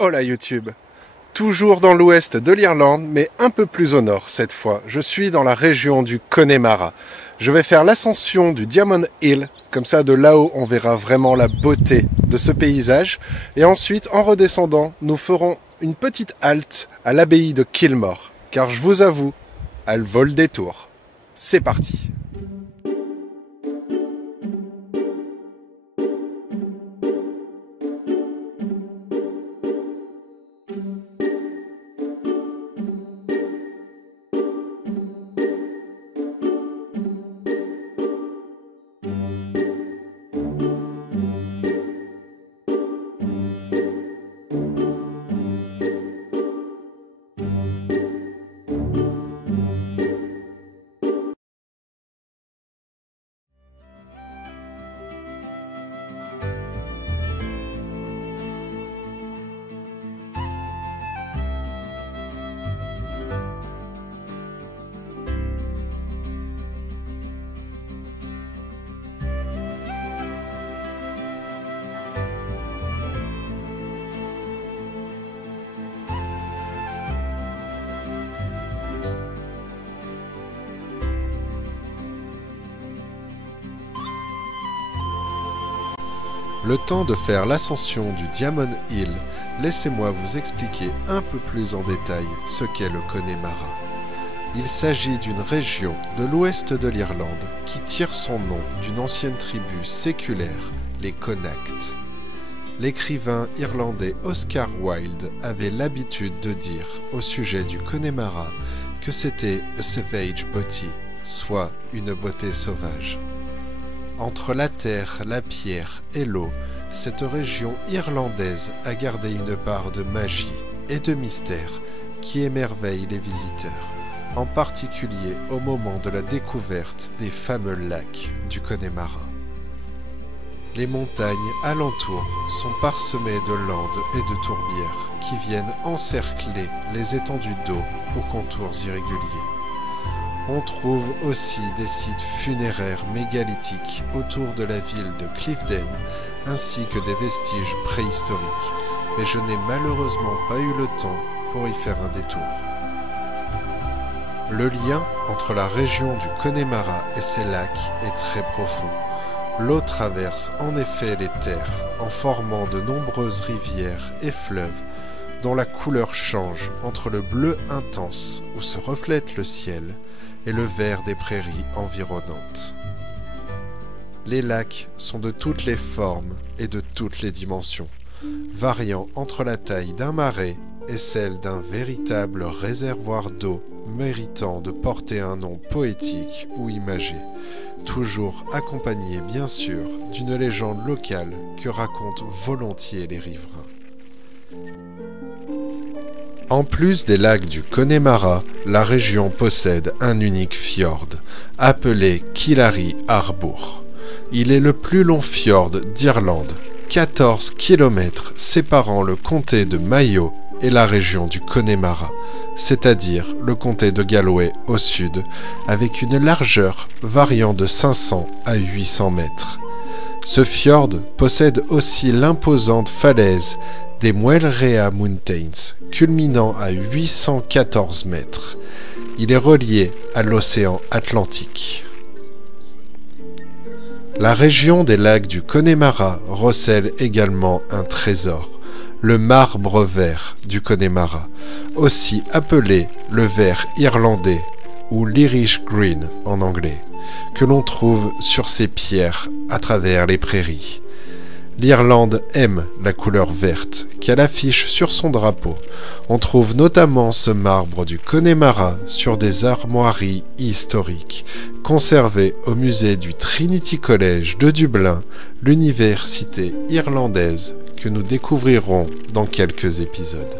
Hola YouTube. Toujours dans l'ouest de l'Irlande, mais un peu plus au nord cette fois. Je suis dans la région du Connemara. Je vais faire l'ascension du Diamond Hill, comme ça de là-haut on verra vraiment la beauté de ce paysage. Et ensuite, en redescendant, nous ferons une petite halte à l'abbaye de Kilmore, car je vous avoue, elle vaut le détour. C'est parti. Le temps de faire l'ascension du Diamond Hill, laissez-moi vous expliquer un peu plus en détail ce qu'est le Connemara. Il s'agit d'une région de l'ouest de l'Irlande qui tire son nom d'une ancienne tribu séculaire, les Connacht. L'écrivain irlandais Oscar Wilde avait l'habitude de dire au sujet du Connemara que c'était a savage beauty, soit une beauté sauvage. Entre la terre, la pierre et l'eau, cette région irlandaise a gardé une part de magie et de mystère qui émerveille les visiteurs, en particulier au moment de la découverte des fameux lacs du Connemara. Les montagnes alentour sont parsemées de landes et de tourbières qui viennent encercler les étendues d'eau aux contours irréguliers. On trouve aussi des sites funéraires mégalithiques autour de la ville de Clifden, ainsi que des vestiges préhistoriques, mais je n'ai malheureusement pas eu le temps pour y faire un détour. Le lien entre la région du Connemara et ses lacs est très profond. L'eau traverse en effet les terres en formant de nombreuses rivières et fleuves dont la couleur change entre le bleu intense où se reflète le ciel et le vert des prairies environnantes. Les lacs sont de toutes les formes et de toutes les dimensions, variant entre la taille d'un marais et celle d'un véritable réservoir d'eau méritant de porter un nom poétique ou imagé, toujours accompagné bien sûr d'une légende locale que racontent volontiers les riverains. En plus des lacs du Connemara, la région possède un unique fjord, appelé Killary Harbour. Il est le plus long fjord d'Irlande, 14 km séparant le comté de Mayo et la région du Connemara, c'est-à-dire le comté de Galway au sud, avec une largeur variant de 500 à 800 mètres. Ce fjord possède aussi l'imposante falaise des Muelrea Mountains, culminant à 814 mètres. Il est relié à l'océan Atlantique. La région des lacs du Connemara recèle également un trésor, le marbre vert du Connemara, aussi appelé le vert irlandais ou l'Irish Green en anglais, que l'on trouve sur ces pierres à travers les prairies. L'Irlande aime la couleur verte qu'elle affiche sur son drapeau. On trouve notamment ce marbre du Connemara sur des armoiries historiques, conservées au musée du Trinity College de Dublin, l'université irlandaise que nous découvrirons dans quelques épisodes.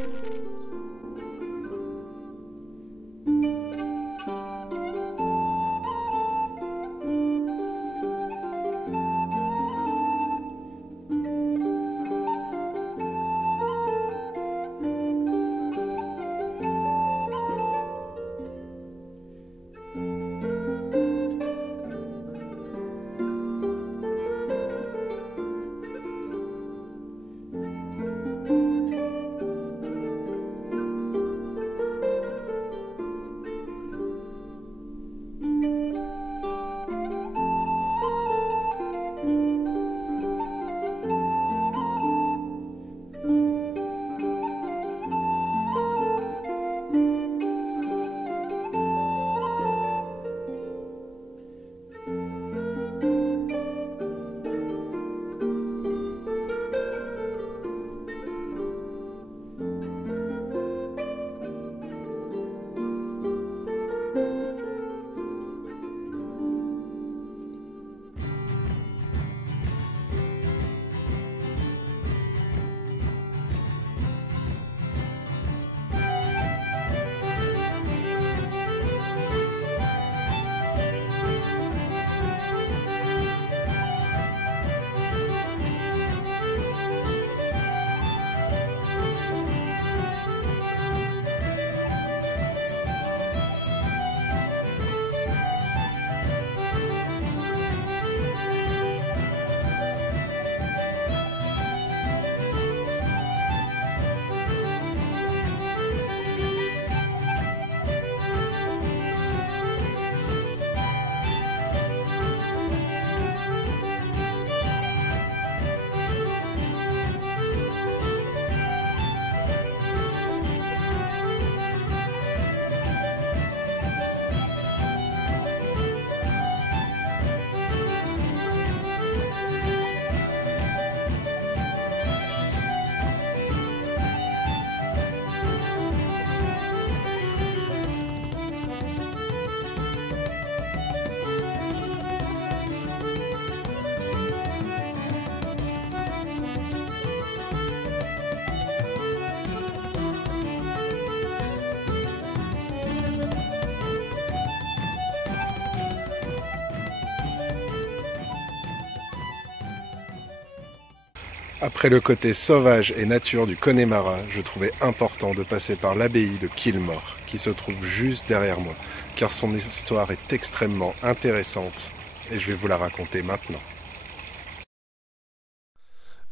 Après le côté sauvage et nature du Connemara, je trouvais important de passer par l'abbaye de Kilmore, qui se trouve juste derrière moi, car son histoire est extrêmement intéressante, et je vais vous la raconter maintenant.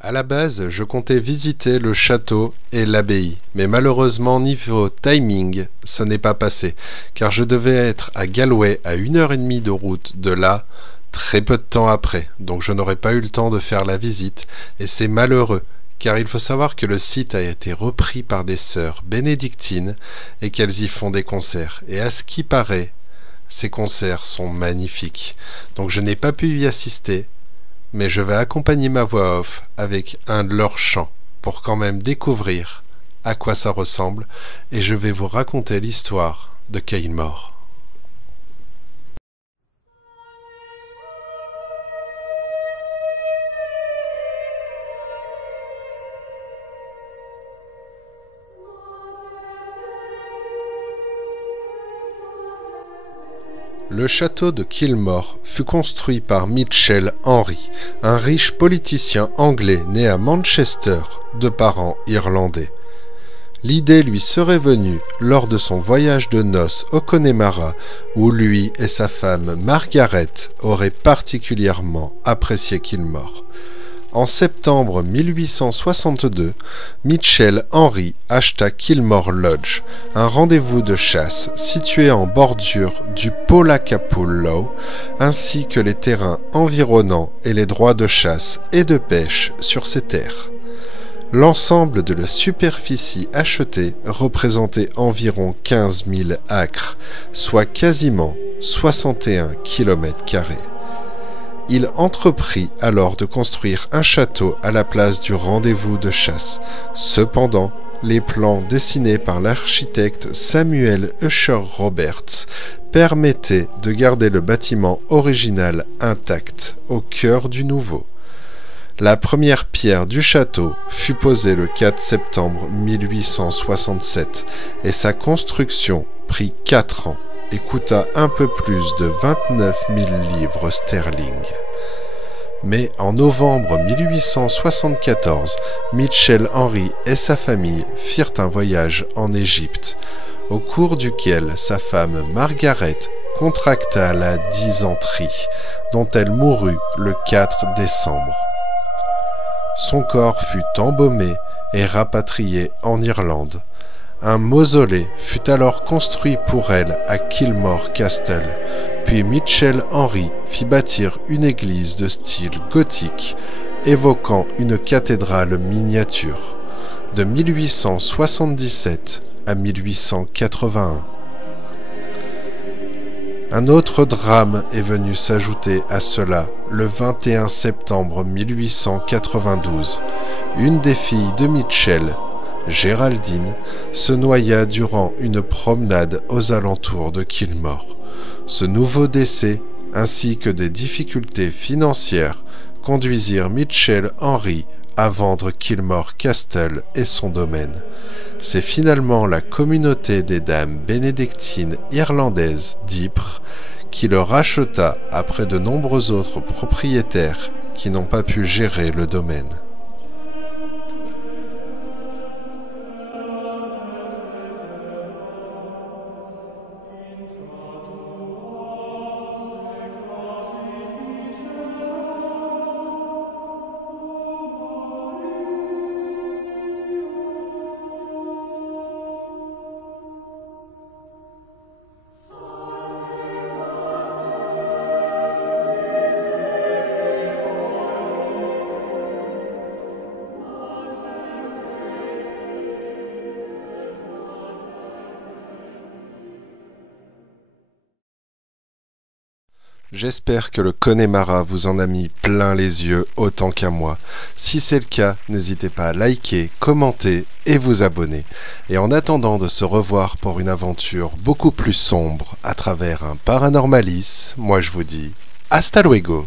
À la base, je comptais visiter le château et l'abbaye, mais malheureusement, niveau timing, ce n'est pas passé, car je devais être à Galway à 1h30 de route de là, très peu de temps après, donc je n'aurais pas eu le temps de faire la visite, et c'est malheureux, car il faut savoir que le site a été repris par des sœurs bénédictines et qu'elles y font des concerts, et à ce qui paraît, ces concerts sont magnifiques, donc je n'ai pas pu y assister, mais je vais accompagner ma voix off avec un de leurs chants pour quand même découvrir à quoi ça ressemble et je vais vous raconter l'histoire de Kilmore. Le château de Kilmore fut construit par Mitchell Henry, un riche politicien anglais né à Manchester, de parents irlandais. L'idée lui serait venue lors de son voyage de noces au Connemara, où lui et sa femme Margaret auraient particulièrement apprécié Kilmore. En septembre 1862, Mitchell Henry acheta Kilmore Lodge, un rendez-vous de chasse situé en bordure du Poulakapool Lough, ainsi que les terrains environnants et les droits de chasse et de pêche sur ces terres. L'ensemble de la superficie achetée représentait environ 15 000 acres, soit quasiment 61 km². Il entreprit alors de construire un château à la place du rendez-vous de chasse. Cependant, les plans dessinés par l'architecte Samuel Usher Roberts permettaient de garder le bâtiment original intact au cœur du nouveau. La première pierre du château fut posée le 4 septembre 1867 et sa construction prit 4 ans et coûta un peu plus de 29 000 livres sterling. Mais en novembre 1874, Mitchell Henry et sa famille firent un voyage en Égypte, au cours duquel sa femme Margaret contracta la dysenterie, dont elle mourut le 4 décembre. Son corps fut embaumé et rapatrié en Irlande. Un mausolée fut alors construit pour elle à Kilmore Castle, puis Mitchell Henry fit bâtir une église de style gothique, évoquant une cathédrale miniature, de 1877 à 1881. Un autre drame est venu s'ajouter à cela le 21 septembre 1892. Une des filles de Mitchell, Géraldine, se noya durant une promenade aux alentours de Kilmore. Ce nouveau décès, ainsi que des difficultés financières, conduisirent Mitchell Henry à vendre Kilmore Castle et son domaine. C'est finalement la communauté des dames bénédictines irlandaises d'Ypres qui le racheta après de nombreux autres propriétaires qui n'ont pas pu gérer le domaine. J'espère que le Connemara vous en a mis plein les yeux autant qu'à moi. Si c'est le cas, n'hésitez pas à liker, commenter et vous abonner. Et en attendant de se revoir pour une aventure beaucoup plus sombre à travers un Paranormalis, moi je vous dis hasta luego.